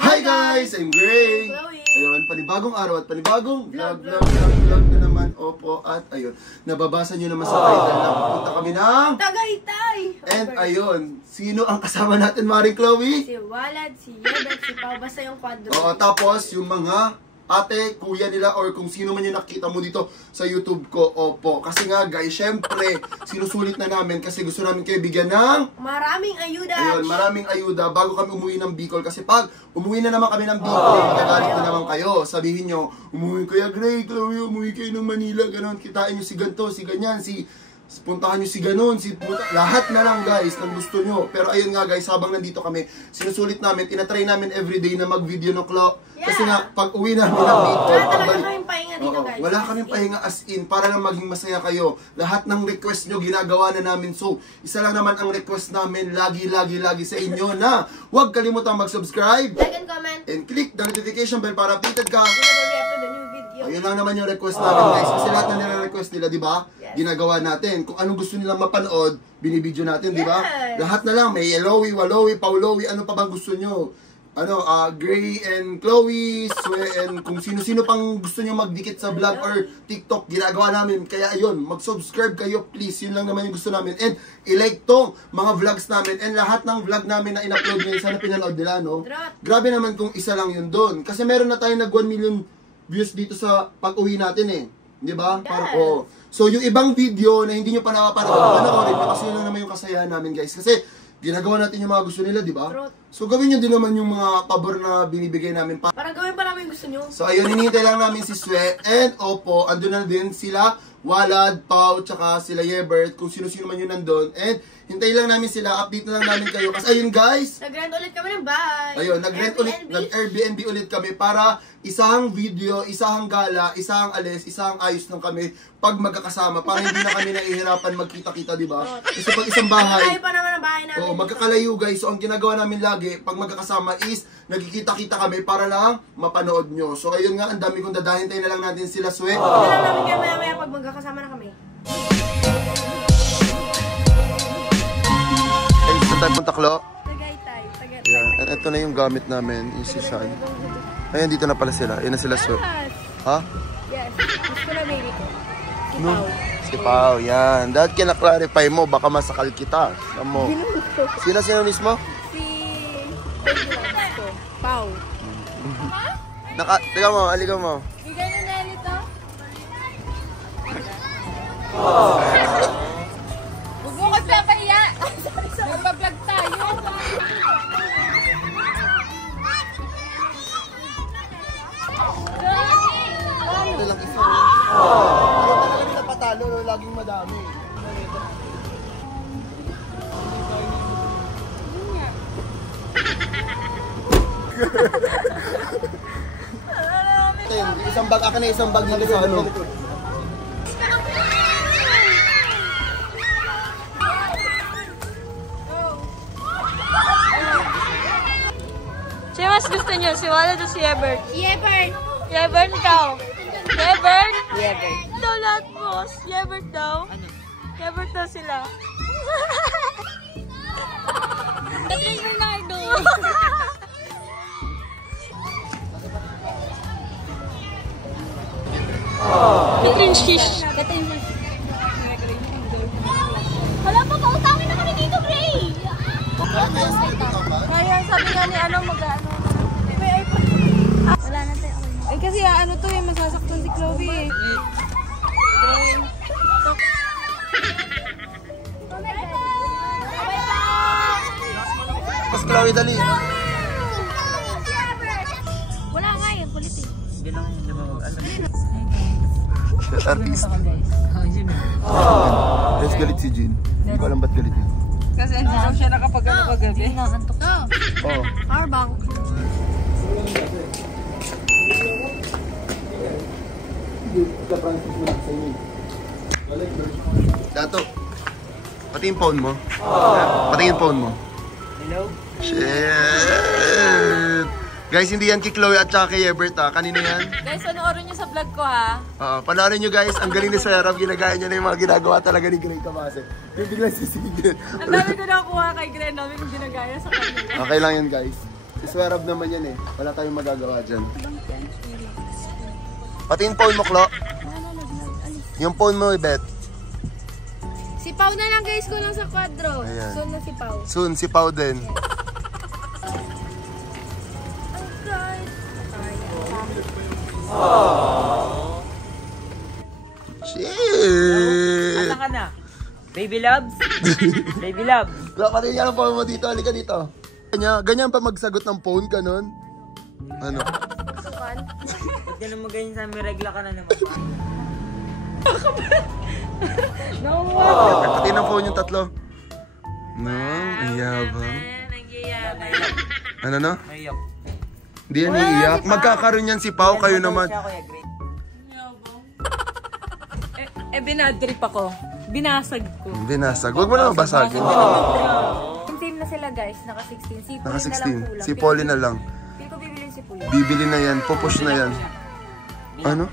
Hi guys! I'm Gray! Ayun, panibagong araw at panibagong vlog na naman. Opo, at ayun, nababasa nyo naman sa title na pupunta kami ng Tagaytay! And ayun, sino ang kasama natin, Maring Chloe? Si Walad, si Yebet, si Pao, basta yung quadro. Oo, tapos yung mga ate, kuya nila, or kung sino man yung nakita mo dito sa YouTube ko. Opo, kasi nga guys, syempre, sinusulit na namin kasi gusto namin kayo bigyan ng maraming ayuda. ayun, maraming ayuda bago kami umuwi ng Bicol. Kasi pag umuwi na naman kami ng Bicol, magagalit na naman kayo. Sabihin nyo, umuwi Kuya Gray, Chloe, umuwi kayo ng Manila, ganon. Kitain nyo si ganito, si ganyan, puntahan nyo si ganon, lahat na lang guys ng gusto nyo. Pero ayun nga guys, habang nandito kami, sinusulit namin, tinatry namin everyday na mag-video ng clock. Kasi nga, pag uwi namin ng Bicol, wala kaming pahinga dito guys. Wala kaming pahinga as in, para lang maging masaya kayo. Lahat ng request nyo, ginagawa na namin. So, isa lang naman ang request namin, lagi sa inyo na huwag kalimutang mag-subscribe, Like and comment, and click the notification bell para updated ka. whenever we upload a new video. Ayun lang naman yung request namin guys. Kasi lahat na nire-request nila, di ba? Yes. Ginagawa natin. Kung anong gusto nilang mapanood, binibidyo natin, di ba? Yes. Lahat na lang. May Eloy, Waloy, Pauloy, ano pa bang gusto nyo? Gray and Chloe, and kung sino-sino pang gusto nyo magdikit sa vlog or TikTok, ginagawa namin. Kaya ayun, mag-subscribe kayo please. Yun lang naman yung gusto namin. And i-like tong mga vlogs namin. And lahat ng vlog namin na in-upload ngayon, sana pinanood nila, no? Grabe naman kung isa lang yun doon. Kasi meron na tayo nag 1 million views dito sa pag-uwi natin eh. Di ba? Yes. So yung ibang video na hindi nyo pa napapanood, panoorin nyo kasi yun lang naman yung kasayahan namin guys. Kasi ginagawa natin yung mga gusto nila, di ba? So gawin nyo din naman yung mga pabor na binibigay namin pa. Para gawin pa namin yung gusto nyo. So ayun, hinihintay lang namin si Swe. And opo, andun na din sila, Walad, Pao, tsaka sila Yebert, kung sino-sino man yun nandun. And hintay lang namin sila, update na lang namin kayo. Kasi ayun guys, Nag-rent ulit kami ng bahay. ayun, nag-Airbnb ulit kami para isang video, isang gala, isang alis, isang ayos lang kami pag magkakasama. Para hindi na kami nahihirapan magkita-kita, di ba? Kasi pag isang bahay, Malayo pa naman ang bahay namin. oo, magkakalayo guys. So ang ginagawa namin lagi, pag magkakasama is, nagkikita-kita kami para lang mapanood nyo. So ayun nga, ang dami kong dadahintayin na lang natin sila, Swe. Hindi lang namin kayo maya-maya pag magkakasama na kami. Ayun, saan tayo punta, Klo? Tagaytay. Ayan, and ito na yung gamit namin, yung si Sean. Ayan, dito na pala sila. Ayan na sila, Swe. Yes. Ha? Yes. Gusto na baby ko. Si No. Pao. Si Pao, yan. Dahil kina-clarify mo, baka masakal kita. Alam mo. Sino mismo? Si... ko. Pao. Teka mo, aligaw mo. Bigay na Nelly to. Huwag mo kasi pahiya. Magpa-vlog tayo. Ito lang isa. Pero talaga nila patalo, laging madami. Isang bag, akin na isang bag dito sa ano. Sino mas gusto niyo? Si Walad o si Yebert? Yebert. Yebert daw. Yebert? Yebert. Ito lahat boss. Yebert daw. Yebert daw sila. Catherine Bernardo. Catherine Shish. Catherine Shish. Wala pa, pautangin na kami dito, Gray. Kaya sabi nga ni ano mag-ano. Wala na tayo. Ay kasi ano to yung masasaktan si Chloe eh. Mas Chloe, dali. Wala nga yung kulit eh. Hindi lang hindi ba mag-alam. Artist. Oh, Yes, galit si Jean. Hindi ko alam ba't galit yun. kasi hindi siya nakapag-ano kagabi. Oo. Powerbank. Dato, pati yung phone mo. Pati yung phone mo. Hello? Shit! Guys, hindi yan kay Chloe at saka kay Yebert ha. Kanina yan. Guys, panoorin nyo sa vlog ko ha. Panoorin nyo guys, ang galing ni Sarah. Ginagaya niya na yung mga ginagawa talaga ni Gray Kamase. Yung biglang sisigil. Ang dami ko nakuha kay Gren, namin yung ginagaya sa kanila. Okay lang yan guys. Swerab naman yan eh. Wala tayong magagawa dyan. Pati yung phone mo, Klo. Yung phone mo, Ibet. Si Pau na lang guys, kulang sa kwadro. Ayan. Soon na si Pau. Soon, si Pau din. Shit! Asa ka na? Baby loves? Baby loves? Pati niya ang phone mo dito. Halika dito. Ganyan pa magsagot ng phone, ganon. Ano? Ba't ka naman ganyan sa amin, regla ka na naman. Pati ng phone yung tatlo. No, ang yabang. Ano no? Mayok. Hindi yan iiyak. Magkakaroon yan si Pau, kayo naman. Binadrip ako. Binasag ko. Binasag. Huwag mo naman basagin. Same na sila guys, naka 16. Si Naka Pauline na lang 16. kulang. Si Polly na lang. Feel ko bibilin si Pauline. Bibili na yan. Pupush na yan. Ano?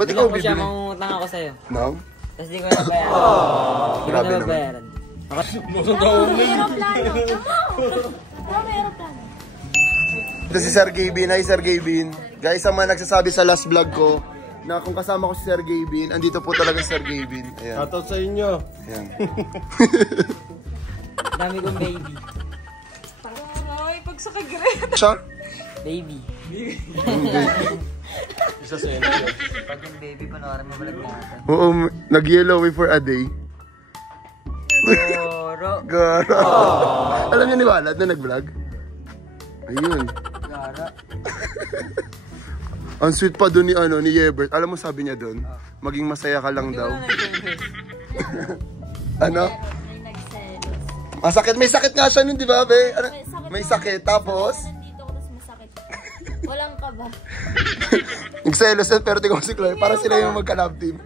Ba't ikaw Bilang ko siya, bibili? mangungutang ako sa'yo. No? Tapos di ko na bayaran. Di ko Grabe na naman. bayaran. May aeroplano. May aeroplano. Ito si Sir Gavin. Hi, Sir Gavin. Guys, ang mga nagsasabi sa last vlog ko na kung kasama ko si Sir Gavin, andito po talaga si Sir Gavin. Ayan. Shoutout sa inyo. Ayan. Dami kong baby. Ay, pag sa kagret. Siya? Baby. Isa sa inyo. Pag yung baby, panoorin mo malag natin. Oo, nag-yellow for a day. Goro. Gara. Alam niyo ni Walad na nag-vlog? Ayun. Gara. Ang sweet pa doon ni Yebert. Alam mo sabi niya doon, maging masaya ka lang daw. Ano? May nagselos. Masakit. May sakit nga siya nun, di ba, be? Ano? May sakit. Tapos? Nandito ko, tapos masakit. Walang kaba. Nagselos yan, pero tingnan mo si Chloe. Para sila yung magka-love team.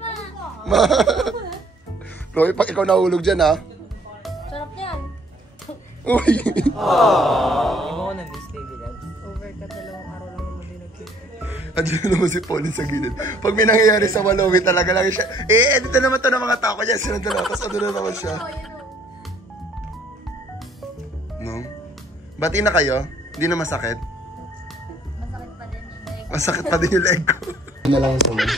Chloe, pag ikaw nahulog dyan, ha? Sarap yan. Uy. Di mo ko na-miss, baby love. Over ka, 2 araw lang naman din nag-keep. Andiyan naman si Pauline sa gilid. Pag may nangyayari sa Walowi, talaga lang siya. Dito naman to ng mga tao niya. Sunod na lang. Tapos ano na naman siya. No? Bati na kayo? Hindi na masakit? Masakit pa din yung leg. Masakit pa din yung leg ko. Hindi na lang sa mga.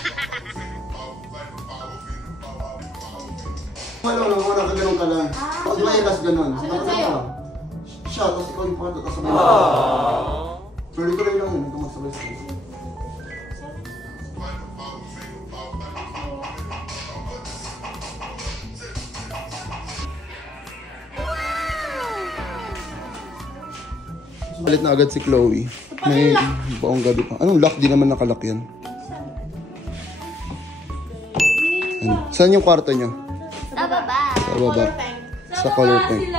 Wala, wala ka ganun ka lang. Di ba ilas ganun? Ano sa'yo? Siya, tapos ikaw yung pato, tapos sabay na. Pero ito lang yun, ito magsabay sa iyo. Palit na agad si Chloe. May buong gabi pa. Anong lock? Di naman nakalock yan. Saan yung kwarto nyo? Sa baba. Sa baba. Sa color pink.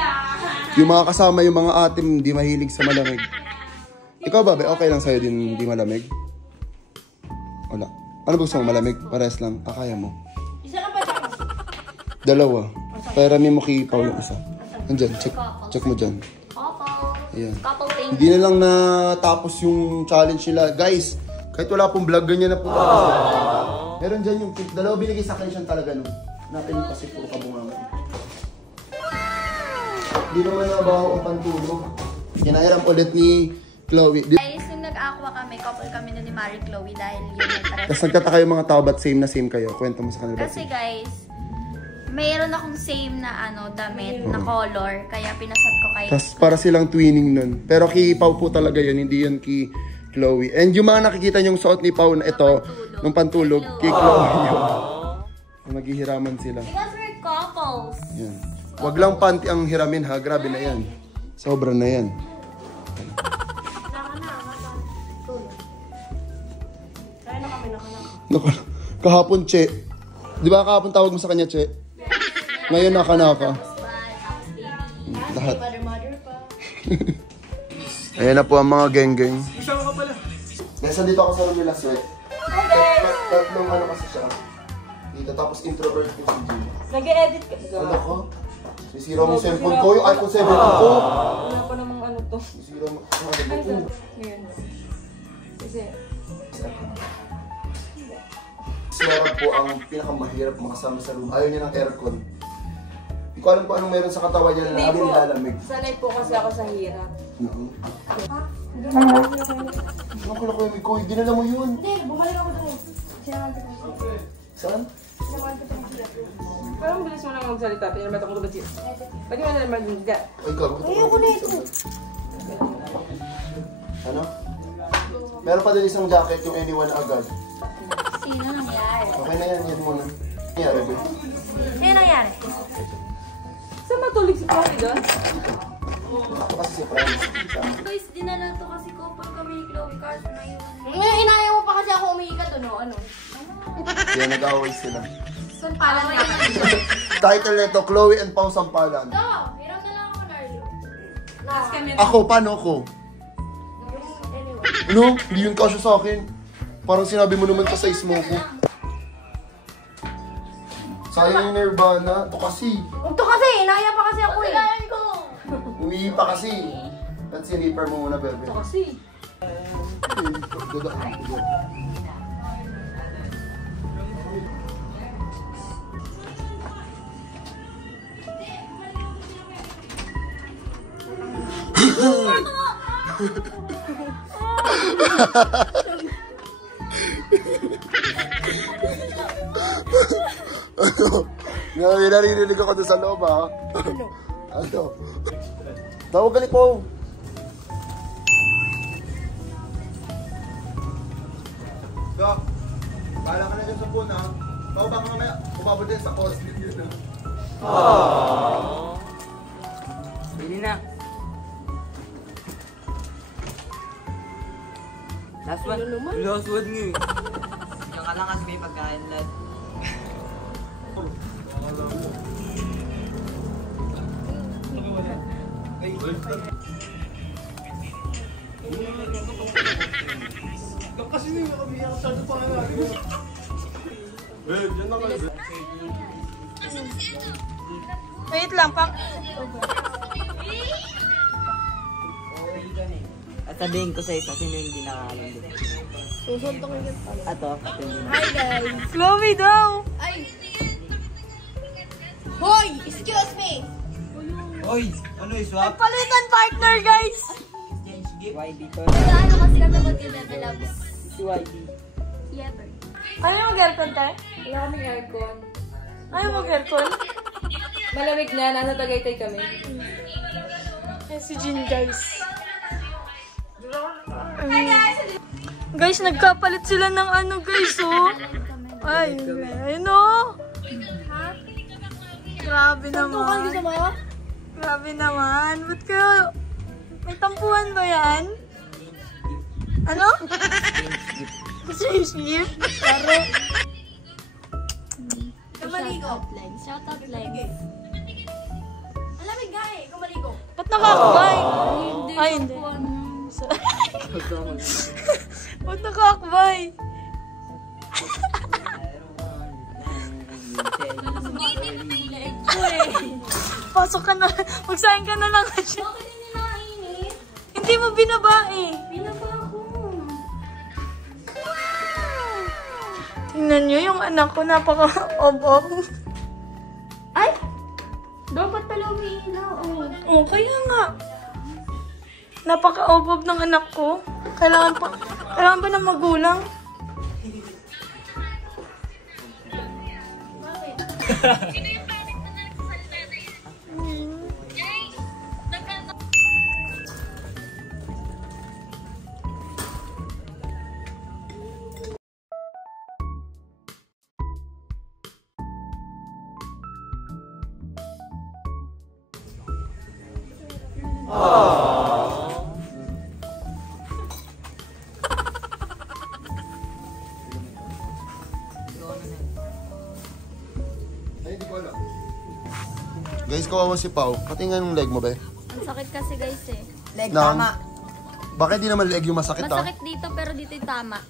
Yung mga kasama, yung mga atim, hindi mahilig sa malamig. Ikaw ba, okay lang sa'yo din hindi malamig? Wala. Ano gusto mo, malamig? Pares lang. Kaya mo. Isa lang pa siya. Dalawa. Pairami mo kipaw yung isa. Andyan, check mo dyan. Couple. Ayan. Couple thing. Hindi na lang natapos yung challenge nila. Guys, kahit wala pong vlog, ganyan na po tapos. Meron dyan yung dalawa binigay sa akin siya talaga nun. Natin yung kasi puro kabungangan. Hindi naman nabaho ang pantulog. Kinahiram ulit ni Chloe. Guys, yung nag-aqua kami, couple kami na ni Marie Chloe dahil yun nagtaras. Tapos nagtataka yung mga tao, ba't same na same kayo? Kwento mo sa kanila. Kasi guys, mayroon akong same na damit na color, kaya pinasat ko kay... Tapos para silang twinning nun. Pero kay Pau po talaga yun, hindi yun kay Chloe. And yung mga nakikita yung suot ni Pau na ito, nung pantulog, kay Chloe yun. Maghihiraman sila. Because we're couples. Yan. Wag lang panty ang hiramin ha, grabe na yan. Sobra na yan. Naku, kahapon, Che. Di ba kahapon tawag mo sa kanya, Che? Ngayon naka-naka. Lahat. Ayan na po ang mga geng-geng. Guys, nandito ako sa room nila, Swe. Tatlong ano kasi siya. Dito, tapos introvert ko si Jim. Nag-edit ka. Ano ko? Sisira mo yung cellphone ko, yung iPhone 17 ko. Wala pa namang ano to. Sisira mo. Ngayon. Kasi, Swerab po ang pinakamahirap makasama sa room. Ayaw niya ng aircon. Hindi ko alam kung anong meron sa katawan niya na namin nilalamig. sanay po kasi ako sa hirap. No. Ano kala ko yung Koy? Dinala mo yun. Hindi, bumalik ako doon. Sinamahan ko doon. Saan? Sinamahan ko doon. Parang bilis mo lang magsalita. Pinalamat ako ba siya? Pwede mo na naman magda. Ay, gago. Ayoko na ito. Ano? Meron pa din isang jacket yung anyone agad. Sino nangyari? Okay na yan, yan muna. Nangyari ba? Sino nangyari? Saan matulog si Chloe doon? Ako kasi si Franz. Guys, dinala to kasi ko pag kami ni Chloe Carson na yun. Ngayon, inaya mo pa kasi ako umiikat, ano? Kaya nag-away sila. Saan pala na yan? Title nito, Chloe and Pao Sampalan. Ito, hirap na lang ako, Narlo. Tapos kami Ako, paano ako? Anyway. Ano? Hindi yun kasya sa akin. Parang sinabi mo naman ka size mo ko. Sayang yung Nirvana. Ito kasi. Ito kasi, inaya pa kasi ako eh. Ko. Umihi pa kasi. At sinipper mo muna, bebe. ito kasi. Duda. Ano? Narinig ako doon sa loob, ha? Ano? Tawag ka ni Pao. Dok, bahala ka na dyan sa phone, ha? Pao, baka mamaya umabot din sa cost. Bili na. Last one. Last one nga eh. Diyan ka lang kasi may pagkain lahat. Wait lang, pang... At sabihin ko sa isa, sino yung hindi nakakalam din. Susuntok ko yun. Ato, ito yung Hi guys. Chloe daw! Ay. Hoy! Excuse me! Oy! Ano yung swap? Palitan partner, guys! YB to. Ano kasi kami mag-level up? Si YB. Yever. Ayaw mo aircon, te? Wala kaming aircon. Ayaw mo aircon? Malamig na, nasa Tagaytay kami. Yan si Jean, guys. Guys, nagkapalit sila ng ano, guys, oh. Ay, ayun, oh. Grabe naman. Gusto mo? Grabe naman. Ba't kayo? May tampuhan ba yan? Ano? Ship? Pero... Kumaligo. Shout out like. Alamig nga eh, kumaligo. Ba't nakakabay? Ay, hindi. Ba't nakakabay? Pasok ka na. Magsahin ka na lang. Bakit hindi nakainit? Hindi mo binaba eh. Binaba ko. Tingnan nyo yung anak ko. Napaka-ob-ob. Ay! Dapat pala umiilaw. Oh, kaya nga. Napaka-ob-ob ng anak ko. Kailangan ba ng magulang? Ay, hindi ko alam. Guys, kawawa si Pao. Patingnan yung leg mo, be. Ang sakit kasi guys eh. Leg, Nang- tama. Bakit di naman leg yung masakit, ha? Masakit dito pero dito yung tama.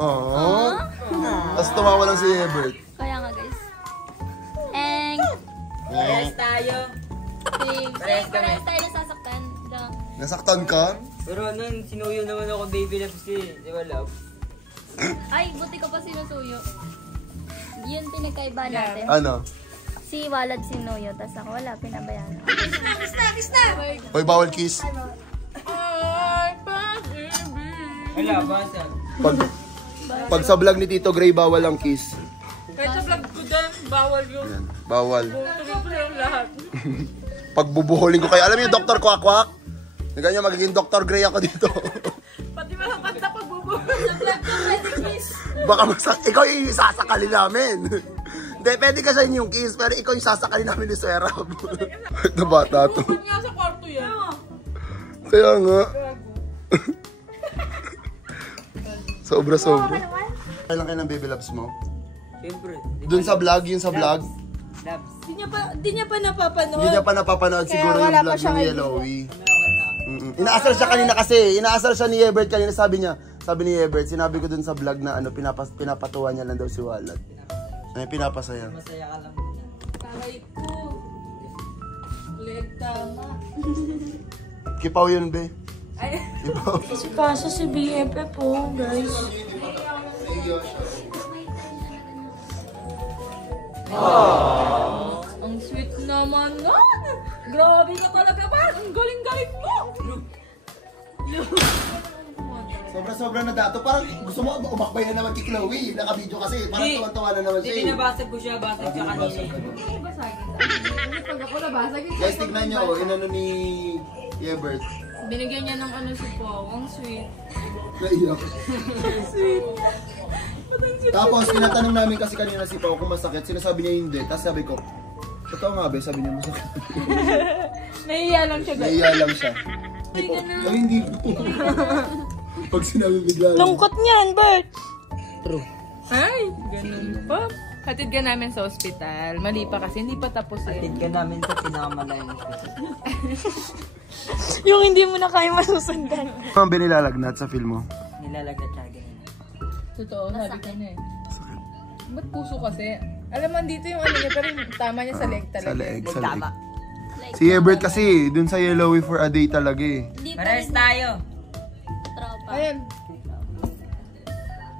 Oo. Tapos tumawa lang si Ebert. Kaya nga guys. Eng! Parehas tayo. Parehas kami. Parehas tayo nasasaktan. Lang. Nasaktan ka? Pero nun, sinuyo naman ako baby loves eh. Di ba love? Ay, buti ko pa sinusuyo. Yun pinagkaiba natin. Ano? Si Walad sinuyo, tas ako wala, pinabayaan. Hoy, bawal kiss. Wala, basag. Pag sa vlog ni Tito Gray, bawal ang kiss. Kahit sa vlog ko din, bawal yung Ayan, bawal. tuloy ko yung lahat. Pagbubuholin ko kayo. Alam niyo yung Dr. Kwak Kwak? Na ganyan, magiging Dr. Gray ako dito. Pati mga kanta pagbubuhay sa vlog ko, pwede kiss. Baka ikaw yung sasakali namin. Hindi, pwede ka sa inyo yung kiss, pero ikaw yung sasakali namin ni Serap. Ito bata to. Ba't nga sa kwarto yan? Kaya nga. Sobra-sobra. Kailan kayo ng baby loves mo? Siyempre. Doon sa vlog, yung sa vlog. Labs. Di niya pa napapanood. Hindi niya pa napapanood siguro yung wala pa vlog siyang ni idea. Yellowy. Inaasar siya kanina kasi. Inaasar siya ni Ebert kanina. Sabi ni Ebert, sinabi ko dun sa vlog na ano, pinapatuwa niya lang daw si Walad. Ano, pinapasaya. Masaya ka lang muna. Aray ko. Leg tama. Kipaw yun, be. Ay, Kipaw. si Pasa si BFF po, guys. Ang sweet naman nun. Grabe ka talaga ba? Ang galing-galing mo. Sobra-sobra na dato. Parang gusto mo umakbay na naman kay Chloe. Naka-video kasi. Parang Di. tuwan-tuwa na naman siya. Hindi, binabasag ko siya, basag ka kanina. Pag ako nabasagin siya. Guys, tignan nyo. Inano ni Ebert. Binigyan niya ng ano si Pao. Ang sweet. Naiyak. Tapos, tinatanong namin kasi kanina si Pao kung masakit. Sinasabi niya hindi. Tapos sabi ko, totoo nga be, sabi niya masakit. Nahiya lang siya, guys. Naiya lang siya. Ay, hindi po. Pag sinabi bigla lang. Lungkot niyan, Bert. True. Ay, ganun pa. Hatid ka namin sa ospital. Mali pa kasi, hindi pa tapos eh. Atid ka namin sa pinakamalayang hospital. Yung hindi mo na kaya masusundan. Ano ang binilalagnat sa film mo? Nilalagnat siya ganyan. Totoo, sabi ko na eh. Ba't puso kasi? Alam mo, dito yung ano niya, pero yung tama niya sa leg talaga. Sa leeg, sa leeg. Tama. Si Ebert kasi, dun sa Yellowy for a day talaga eh. Hindi pa Parehas rin tayo. tropa. Ayan.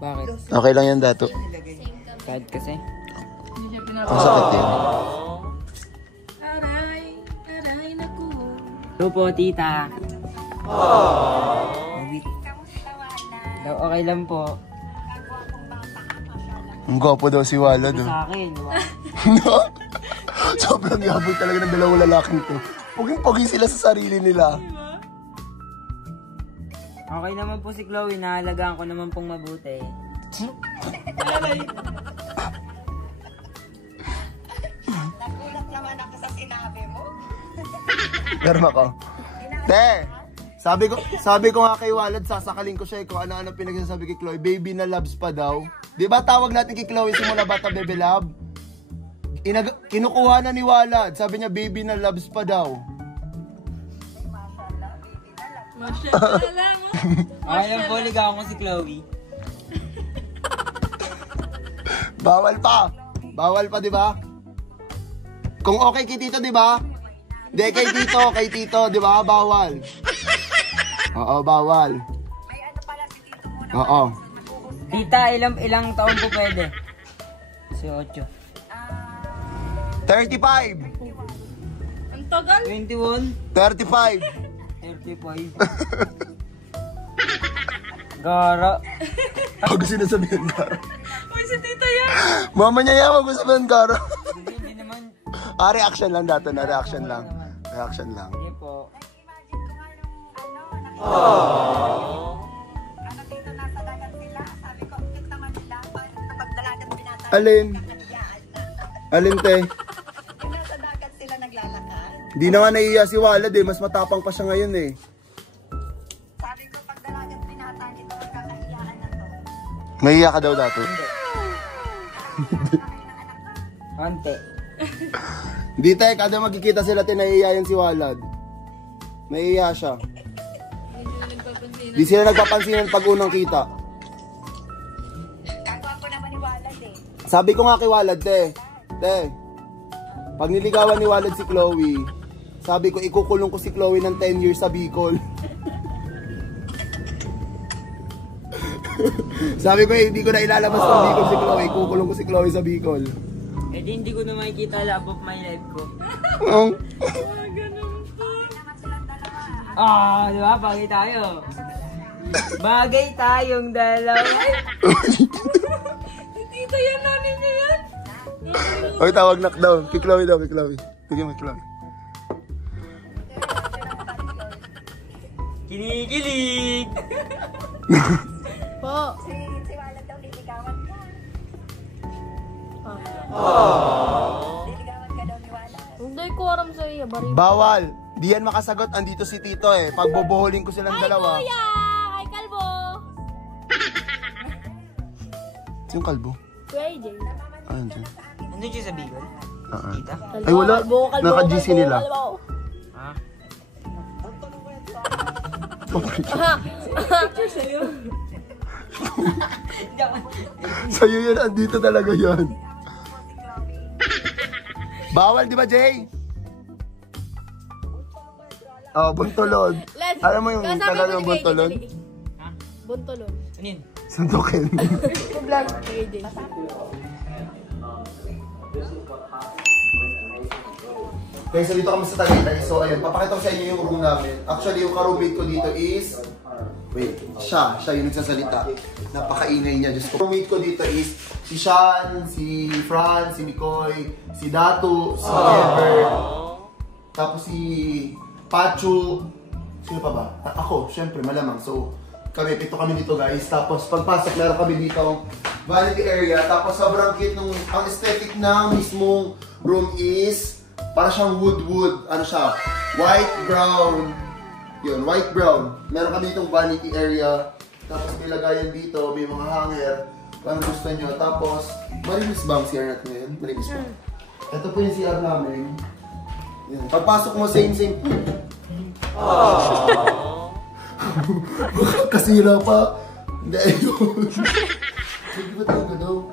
Bakit? Okay lang yan, Dato. Kahit kasi. Hindi siya Ang pinapakita. sakit yun. Aray, aray, naku. Hello po, tita. Aww. Okay lang po. Ang gwapo daw si Walad. Oh. Sa akin, wow. Sobrang yaboy talaga ng dalawang lalaking to. Puging-pugi sila sa sarili nila. Okay naman po si Chloe, nahalagaan ko naman pong mabuti. Pero ako. Te! Sabi ko nga kay Walad, sasakalin ko siya kung ano-ano pinagsasabi kay Chloe. Baby na loves pa daw. Di ba tawag natin kay Chloe simula bata baby love? Kinukuha na ni Walad. Sabi niya baby na loves pa daw. Masyadala lang, oh. Okay lang po, ligawan ko si Chloe. Bawal pa. Bawal pa, di ba? Kung okay kay Tito, di ba? Hindi, kay Tito, di ba? Bawal. Oo, bawal. Oo. Tita, ilang taon po pwede? 18. 35. Ang tagal. 21. 35. 35. Gara. Ako sinasabihan, Gara. Uy, si tita yan. Mama niya yan, wag mo sabihan, Gara. Hindi naman. Reaction lang dato na, reaction lang. Reaction lang. Hindi po. Alin? Alin, te? Nasa dagat sila naglalakad. Di na nga naiiya si Walad eh, mas matapang pa siya ngayon eh. Sabi ko, pag dalagat binata nito, magkakahiyaan na to. Naiiya ka daw dato. Konti. Di te, kada magkikita sila te, naiiya yan si Walad. Naiiya siya. Di sila nagpapansinan pag unang kita. Kagawa ko naman ni Walad eh. Sabi ko nga kay Walad, te, pag niligawan ni Walad si Chloe, sabi ko, ikukulong ko si Chloe ng 10 years sa Bicol. Sabi ko, hindi ko na ilalabas ng Bicol si Chloe, ikukulong ko si Chloe sa Bicol. Hindi ko na makikita love of my life ko. Oh. Di ba? Bagay tayo. Bagay tayong dalawa. Tita, yan namin niya yan. Okay, tawag knockdown. Kay Chloe daw, kay Chloe. Bigyan mo kay Chloe. Kinikilig! Po. Si Walad daw liligawan ka. Liligawan ka daw ni Walad. Hindi ko aram sa iya, bari. Bawal. Di yan makasagot. Andito si Tito eh. Pagboboholing ko silang dalawa. Kuya! Ay, kalbo! Sino kalbo? Kuya AJ. Ah, andyan. Nandun siya sa Bicol? Tita? Ay, wala. Naka-GC nila. Ha? Sa'yo yun. Andito talaga yan. Bawal, di ba, Jay? Oh, buntolod. Alam mo yung talagang buntolod? Buntolod. Ano yun? Sundukin. Vlog kay AJ. Okay, so dito kami sa Tagaytay. So, ayun, papakita ko sa inyo yung room namin. Actually, yung ka-roommate ko dito is... Wait, siya yung nagsasalita. Napakaingay niya, Diyos ko. Roommate ko dito is si Sean, si Fran, si Mikoy, si Datu, si Ever, tapos si Pachu. Sino pa ba? Ako, syempre, malamang. So, pito kami dito, guys. Tapos, pagpasok, meron kami dito vanity area. Tapos, sobrang cute nung... Ang aesthetic ng mismong room is... Para siyang wood. Ano siya? White, brown. Yun, white, brown. Meron kami itong vanity area. Tapos may lagayan dito, may mga hanger. Kung gusto nyo. Tapos, malinis ba ang CR natin ngayon? Malinis ba? Ito po yung CR namin. Yan. Pagpasok mo, same. Kasira pa. Hindi, ayun. Hindi ba talaga daw?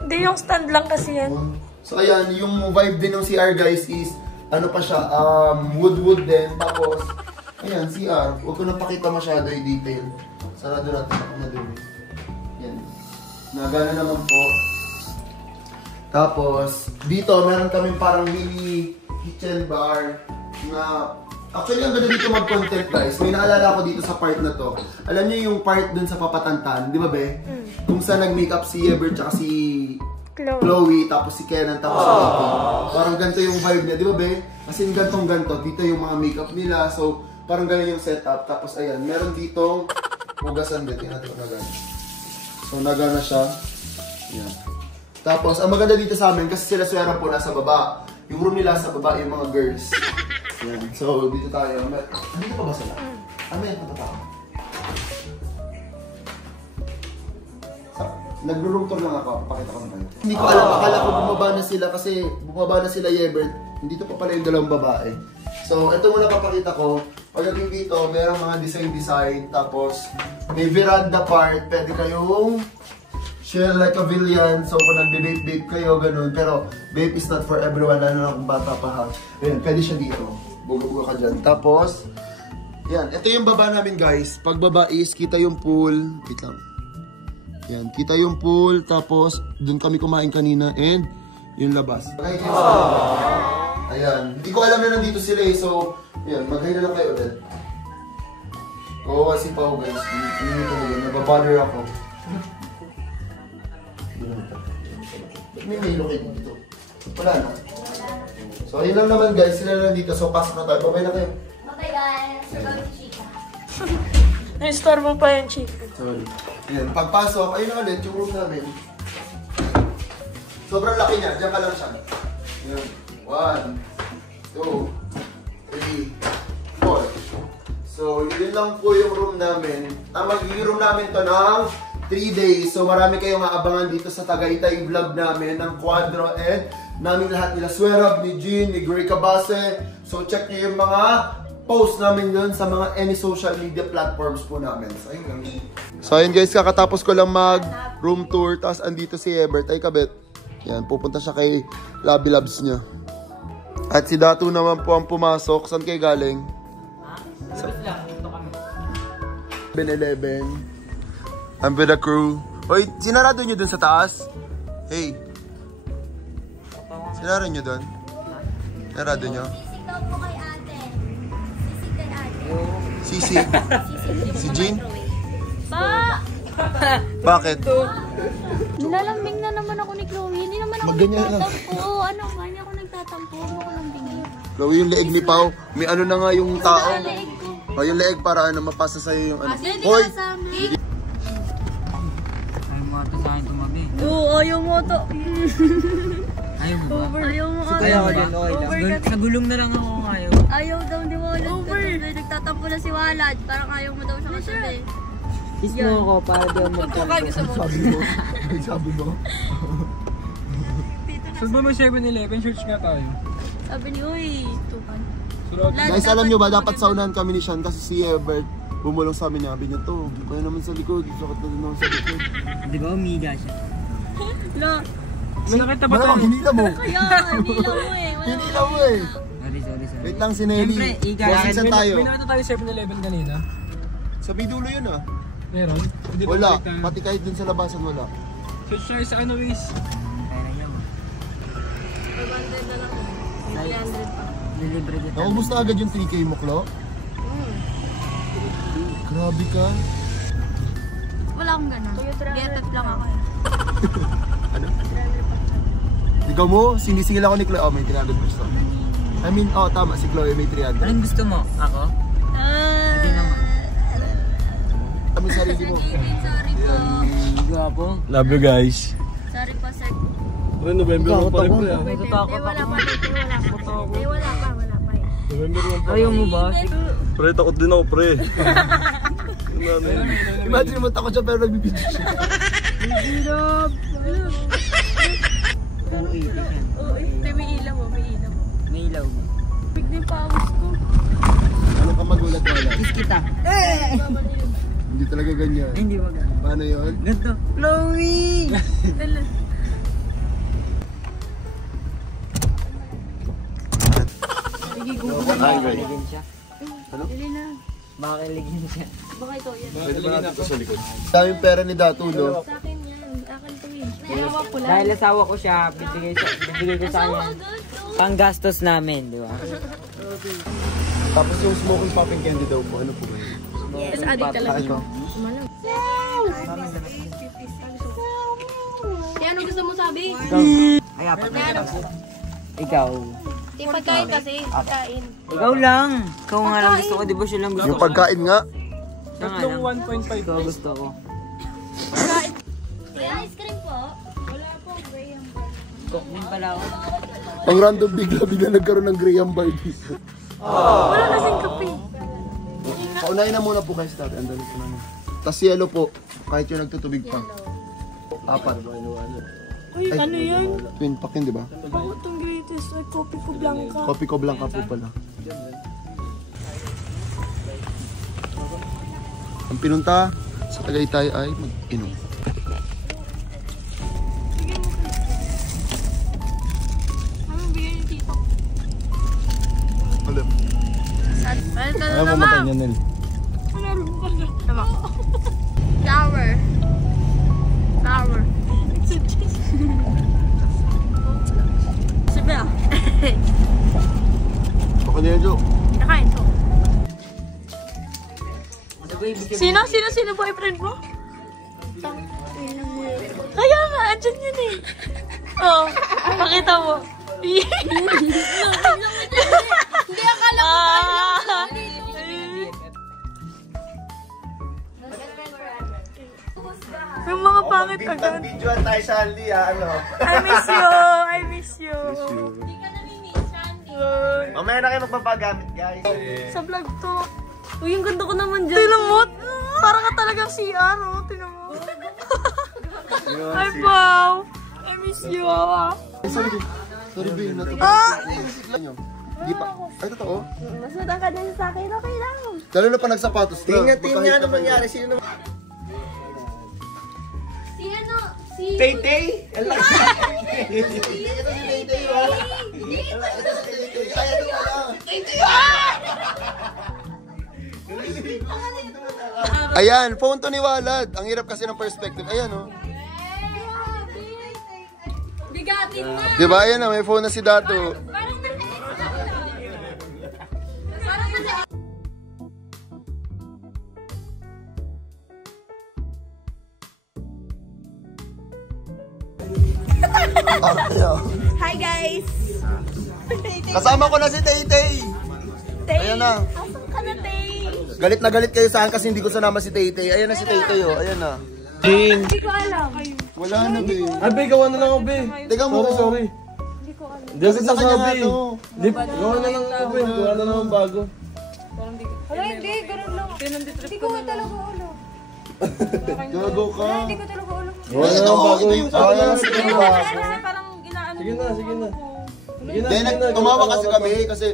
Hindi, yung stand lang kasi yan. So ayan, yung vibe din ng CR guys is, ano pa siya, wood din. Tapos, ayan, CR. Huwag ko nang pakita masyado yung detail. Sarado natin ako na dun. Yan. Nagana naman po. Tapos, dito, meron kami parang mini kitchen bar na, actually, ang ganda dito mag-content guys. May naalala ko dito sa part na to. Alam niyo yung part dun sa Papatantan, di ba be? Kung saan nag-makeup si Ever tsaka si Chloe, tapos si Kenan, tapos si Ate. Parang ganito yung vibe niya, di ba be? Kasi yung gantong-ganto, dito yung mga makeup nila. So, parang ganyan yung setup. Tapos ayan, meron ditong hugasan din. Tingnan natin kung nagana. So, nagana siya. Ayan. Tapos, ang maganda dito sa amin, kasi sila swera po nasa baba. Yung room nila sa baba, yung mga girls. Ayan. So, dito tayo. Dito pa ba sila? Ano yan? Patata. Nagro-room tour lang ako. Pakita ko na kayo. Hindi ko alam. Akala ko bumaba na sila kasi bumaba na sila Yebert. Hindi to pa pala yung dalawang babae. So, ito muna papakita ko. Pagdating dito, merong mga design. Tapos, may veranda part. Pwede kayong share like a villian. So, kung nagbe-vape kayo, ganun. Pero, vape is not for everyone. Lalo na kung bata pa ha. Ayan, pwede siya dito. Buga-buga ka dyan. Tapos, yan. Ito yung baba namin guys. Pag baba is, kita yung pool. Wait lang. Yan, kita yung pool, tapos dun kami kumain kanina and yung labas. Ayan, hindi ko alam na nandito sila eh, so ayan, mag-hi na lang kayo ulit. Oo, si Pao guys, hindi ko na yun, nababother ako. May mailo kayo dito. Wala na. So ayun lang naman guys, sila na nandito, so pasok na tayo. Babay na kayo. Okay guys, we're going to Chica. Na-store mo pa yung chick. Sorry. Ayan, pagpasok, ayun na ulit yung room namin. Sobrang laki niya, diyan ka lang siya. Ayan. 1, 2, 3, 4. So, yun lang po yung room namin. Ang magiging room namin to ng 3 days. So, marami kayong aabangan dito sa Tagaytay vlog namin ng Quadro and namin lahat nila Swerab, ni Jean, ni Gray Cabase. So, check nyo yung mga post namin yun sa mga any social media platforms po namin. So, ayun lang. So, ayun guys, kakatapos ko lang mag-room tour. Tapos, andito si Ebert. Ay, kabet. Yan, pupunta siya kay Lobby Labs niya. At si Datu naman po ang pumasok. Saan kayo galing? Sa lang, ito kami. 7-Eleven. I'm with the crew. Hoy, sinarado nyo dun sa taas? Hey. Sinara nyo doon? Narado nyo? Sisig daw po kay ate. Sisig kay ate. Sisig? Sisig. Si Jean? Pa! Bakit? Nilalambing na naman ako ni Chloe. Hindi naman ako Magganyan lang. nagtatampo. Ano, kanya ako nagtatampo. Ano ko lambingin? Chloe, yung leeg ni Pao. May ano na nga yung tao. Leeg ko. O, yung leeg para ano, mapasa sa'yo yung ano. Hindi Hoy! ka kasama. Ay, mga to sa akin tumabi. Oo, ayaw mo to. Ayaw mo ba? Ayaw mo Kaya ako din, okay lang. Sa gulong na lang ako ngayon. Ayaw daw ni Walad. Over. Nagtatampo na si Walad. Parang ayaw mo daw siya katabi. Kiss mo ako para di ako magkakaroon. Sabi mo? Saan ba may 7-Eleven? Search nga tayo. Sabi ni, uy, tukan. Guys, alam nyo ba, dapat saunahan kami ni Sean kasi si Ebert bumulong sa amin, sabi niya to, kaya naman sa likod, sakit na din naman sa likod. Di ba umiga siya? La, May nakita ba Malamang, tayo? hinila mo. kaya, hinila mo eh. Hinila mo eh. Sorry. Wait lang si Nelly. Siyempre, iga. Saan tayo? May nakita tayo 7-Eleven kanina. Sa Bidulo yun ah. Meron? Hindi ba Wala, nakita? pati kahit dun sa labasan wala. Search tayo sa ano, Wiz? Kaya yan. 500 na lang. 300 pa. Delivery dito. Naubos na agad yung 3K mo, Klo? Grabe ka. Wala akong ganun. BFF lang ako eh. Ano? Ikaw mo, sinisingil ako ni Chloe. Oh, may 300 gusto. I mean, oh, tama, si Chloe may 300. Anong gusto mo? Ako? Hindi naman. Kami sarili mo. Sorry po. Gwapo. Love you guys. Sorry po, sir. November 1 pa rin po yan. Natatakot Wala ako. pa, wala pa. November 1 pa. Ayaw mo ba? Pre, takot din ako, pre. Imagine mo, takot siya pero nagbibidyo siya. 280 siya. May ilaw mo, may ilaw mo. May ilaw mo. Big na yung pawis ko. Ano ka magulat wala? Kiss kita. Hindi talaga ganyan. Ay, hindi ba ganun? Paano yun? Ganito. Chloe! Makiligin siya. Ano? Makiligin siya. Baka ito yan. Pwede ba natin ito sa likod? Daming pera ni Dato, no? Sa akin yan. Akin to yun. Dalawa ko lang. Dahil asawa ko siya, bibigay ko sa kanya. Pang gastos namin, di ba? Tapos yung smoking popping candy daw po, ano po ba yun? Yes, adik talaga. Ito. Kaya ano gusto mo sabi? Ay, apat na. Ikaw. Pagkain kasi. Pagkain. Ikaw lang. Ikaw nga lang gusto ko, di ba siya lang gusto Yung ko? pagkain nga. Siya nga lang. 1.5. Ikaw gusto ko. Kaya ice cream po? Wala po, Graham. Coke din pala ako. Ang random bigla nagkaroon ng Graham bar dito. Wala kasing kape. Paunahin na muna po kayo sa tabi. Andali po namin. Tapos yellow po, kahit yung nagtutubig pa. Apat. Uy, ano yan? Twin pack yun, di ba? Ako itong greatest. Ay, kopi ko blanca. Kopi ko blanca po pala. Ang pinunta sa Tagaytay ay mag-inom. Ano bigyan ni Tito? Alam. Ano ka na Ayaw mo naman? matay niya, Nel. Ano ka na? Tama. Flower. Flower. Sabi ah. Baka niya, Jo. Nakain to. Ano ba ibig Sino? Sino boyfriend mo? Kaya nga, andyan yun eh. Oh, pakita mo. Hindi, akala ko yung mga pangit agad. Videoan tayo sa Andy, ano? I miss you. I miss you. Hindi ka nami-miss, Shandy. Mamaya na kayo magpapagamit, guys. Sa vlog to. Uy, yung ganda ko naman dyan. Tinan mo, para ka talagang CR, oh. Tinan mo. Ay, wow. I miss you. Sorry, babe. Hindi pa. Ay, totoo? Mas matangkad na siya sa akin. Okay lang. Lalo na pa nagsapatos na. Tingnan niya ano mangyari. Sino naman? Si ano? Si... Tay-tay? Ayan, phone to ni Walad. Ang hirap kasi ng perspective. Ayan, oh. Bigati na. Di ba? Ayan na, may phone na si Dato. Parang Hi guys! Kasama ko na si Tay-Tay. Ayan na. Asan ka na, Tay? Galit na galit kayo sa akin kasi hindi ko sanama si Tay-Tay. Ayan na si Tay-Tay, oh. Ayan na. Hindi ko alam. Wala na, be. Be, gawa na lang ako, be. Teka mo. Sorry. Hindi ko alam. Hindi ako Sa kanya nga sasabi. to. Di, gawa na lang ako, be. Gawa na lang ang bago. Hala, hindi, ganun lang. Hindi ko nga talaga alam. Gago ka. Hindi ko talaga alam. Gawa na lang ang bago. Ito yung sabi na si Diba. Kasi parang inaano Sige na, sige na. Sige na, Then, sige na. tumawa kasi kami kasi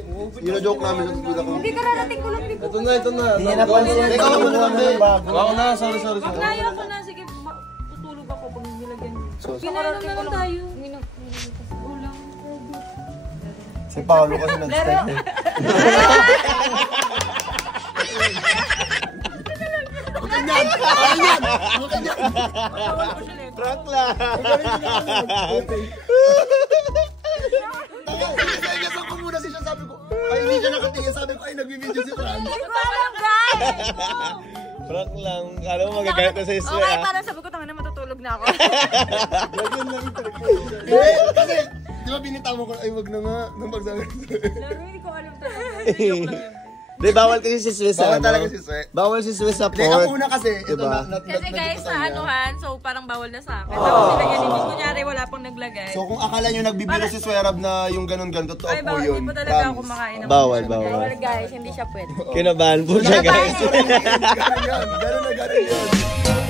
joke namin sa school ako. Hindi ka narating ko lang. Ito na, ito na. Teka mo na lang, be. Gawa ko na, sorry. Kaya ko na, sige, tutulog ako pag nilagyan mo. Ginainom na lang tayo. Ulang. Si Paolo kasi nag-start eh. Prank lang. Nagasan ko muna siya, sabi ko, ay hindi siya nakatingin, sabi ko, ay nagbibideo si Franz. Hindi ko alam, guys! Prank lang. Kala mo magagalit na sa isla. Okay, parang sabi ko, tanga na matutulog na ako. Hindi, kasi, di ba binitaw mo ko, ay wag na nga, nung pagsabi ko. Hindi ko alam talaga. Di, bawal kasi si Swiss Bawal talaga si Swe. Bawal si Swiss sa Hindi, ang port. una kasi, ito Diba? Kasi guys, sa anuhan, so parang bawal na sa akin. Tapos nilagyan ni Miss, kunyari wala pang naglagay. So kung akala nyo nagbibiro si Swerab na yung ganun-ganun, totoo Ay, po bawal, yun. hindi po talaga ako makain ng Bawal. Bawal guys, hindi siya pwede. Kinabahan po siya, guys. Ganun yun, ganun na ganun yun.